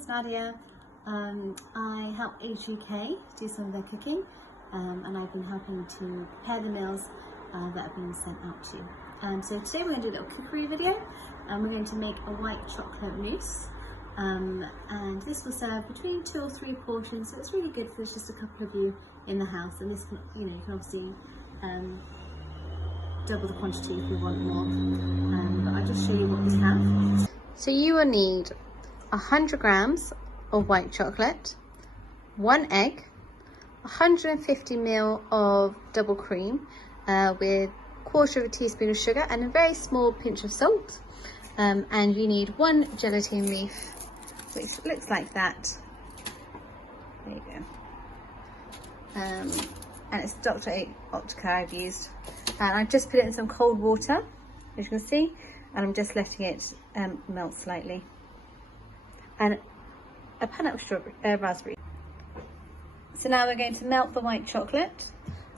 it's Nadia. I help Age UK do some of their cooking, and I've been helping to prepare the meals that have been sent out to you. So today we're going to do a little cookery video, and we're going to make a white chocolate mousse. And this will serve between 2 or 3 portions, so it's really good if there's just a couple of you in the house. And this can, you can obviously double the quantity if you want more. But I'll just show you what we have. So you will need 100 grams of white chocolate, 1 egg, 150 ml of double cream with 1/4 teaspoon of sugar and a very small pinch of salt. And you need 1 gelatin leaf, which looks like that. There you go. And it's Dr. Oetker I've used. And I've just put it in some cold water, as you can see, and I'm just letting it melt slightly. And a pineapple raspberry. So now we're going to melt the white chocolate.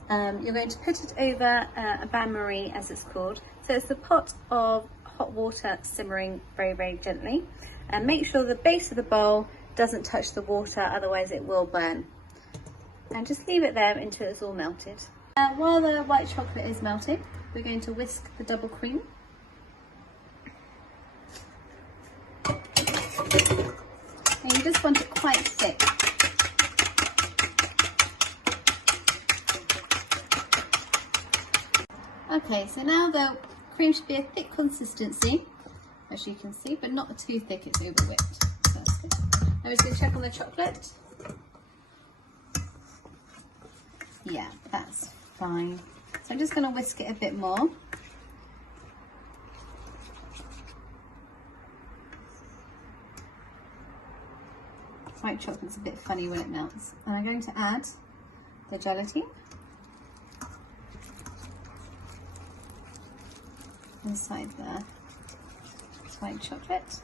You're going to put it over a bain-marie, as it's called. So it's the pot of hot water simmering very, very gently. And make sure the base of the bowl doesn't touch the water, otherwise it will burn. And just leave it there until it's all melted. While the white chocolate is melting, we're going to whisk the double cream. And you just want it quite thick. Okay, so now the cream should be a thick consistency, as you can see, but not too thick it's over whipped. So that's good. I'm just going to check on the chocolate. Yeah, that's fine. So I'm just going to whisk it a bit more. White chocolate's a bit funny when it melts. And I'm going to add the gelatin inside the white chocolate.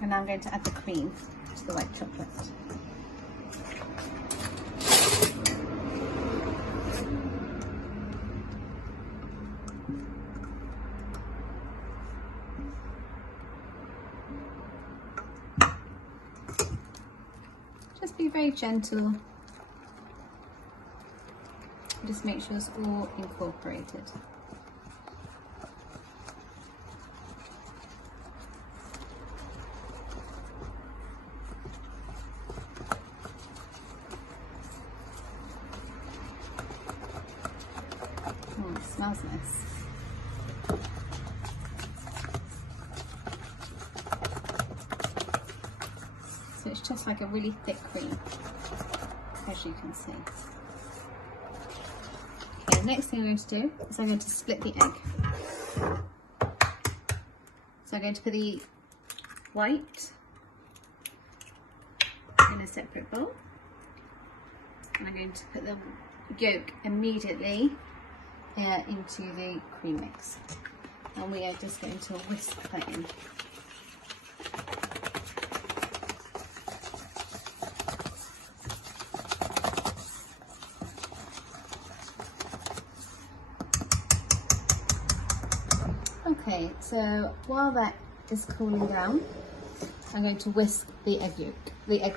And now I'm going to add the cream to the white chocolate. Just be very gentle. Just make sure it's all incorporated. Oh, it smells nice. So it's just like a really thick cream, as you can see. Okay, the next thing I'm going to do is I'm going to split the egg. So I'm going to put the white in a separate bowl. And I'm going to put the yolk immediately into the cream mix. And we are just going to whisk that in. Okay, so while that is cooling down, I'm going to whisk the egg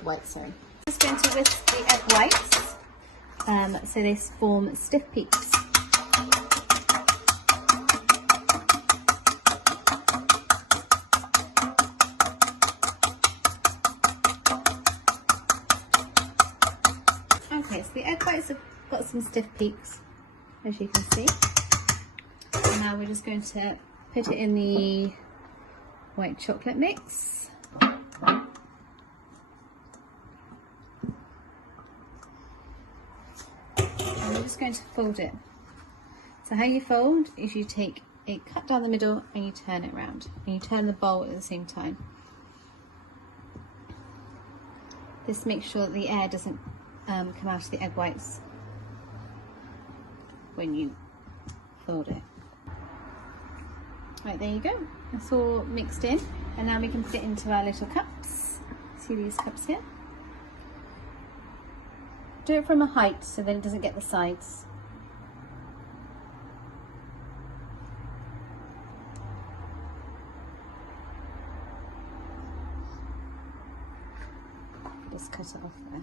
white, sorry. I'm just going to whisk the egg whites so they form stiff peaks. Okay, so the egg whites have got some stiff peaks, as you can see. And now we're just going to put it in the white chocolate mix. And we're just going to fold it. So how you fold is you take a cut down the middle and you turn it around. And you turn the bowl at the same time. This makes sure that the air doesn't come out of the egg whites when you fold it. Right, there you go. It's all mixed in, and now we can put it into our little cups. See these cups here? Do it from a height so then it doesn't get the sides. just cut it off there.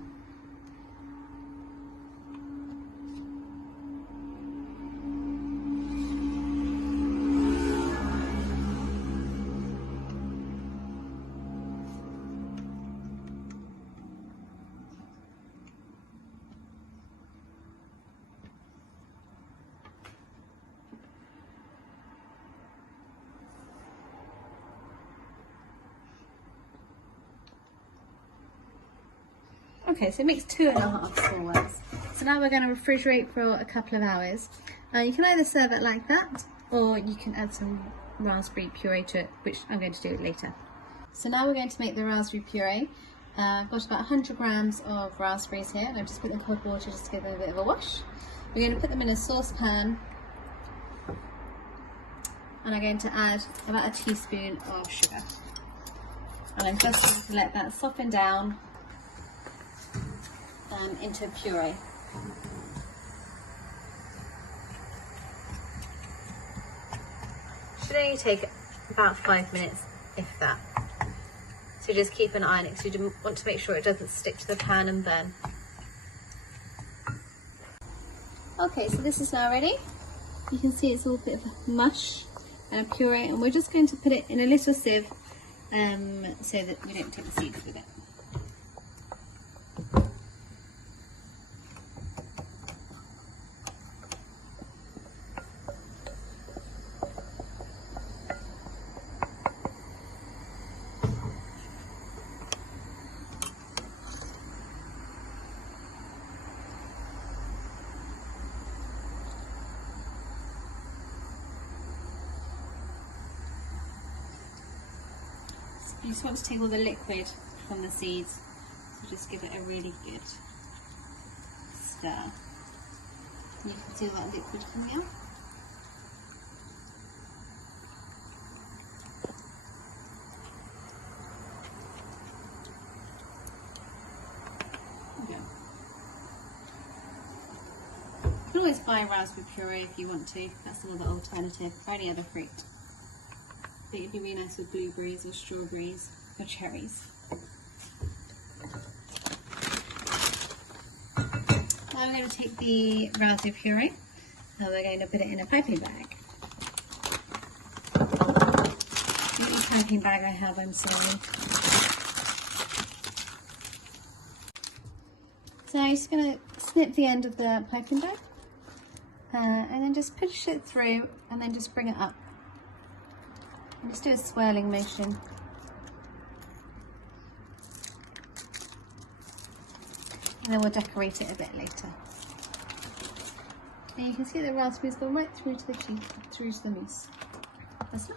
Okay, so mix 2.5 small ones. So now we're going to refrigerate for a couple of hours. You can either serve it like that, or you can add some raspberry puree to it, which I'm going to do later. So now we're going to make the raspberry puree. I've got about 100 grams of raspberries here, and I've just put them in cold water just to give them a bit of a wash. We're going to put them in a saucepan, and I'm going to add about a teaspoon of sugar. And I'm just going to let that soften down into a puree. Should only take about 5 minutes, if that. So just keep an eye on it, because you want to make sure it doesn't stick to the pan and burn. Okay, so this is now ready. You can see it's all a bit of a mush and a puree, and we're just going to put it in a little sieve so that we don't take the seeds with it. You just want to take all the liquid from the seeds, so just give it a really good stir. You can see all that liquid coming out. Okay. You can always buy raspberry puree if you want to. That's another alternative for any other fruit. I think it'd be really nice with blueberries or strawberries or cherries. Now we're going to take the raspberry puree and we're going to put it in a piping bag. The only piping bag I have, I'm sorry. So I'm just going to snip the end of the piping bag and then just push it through and then just bring it up. And just do a swirling motion. And then we'll decorate it a bit later. And you can see the raspberries go right through to the mousse. That's it.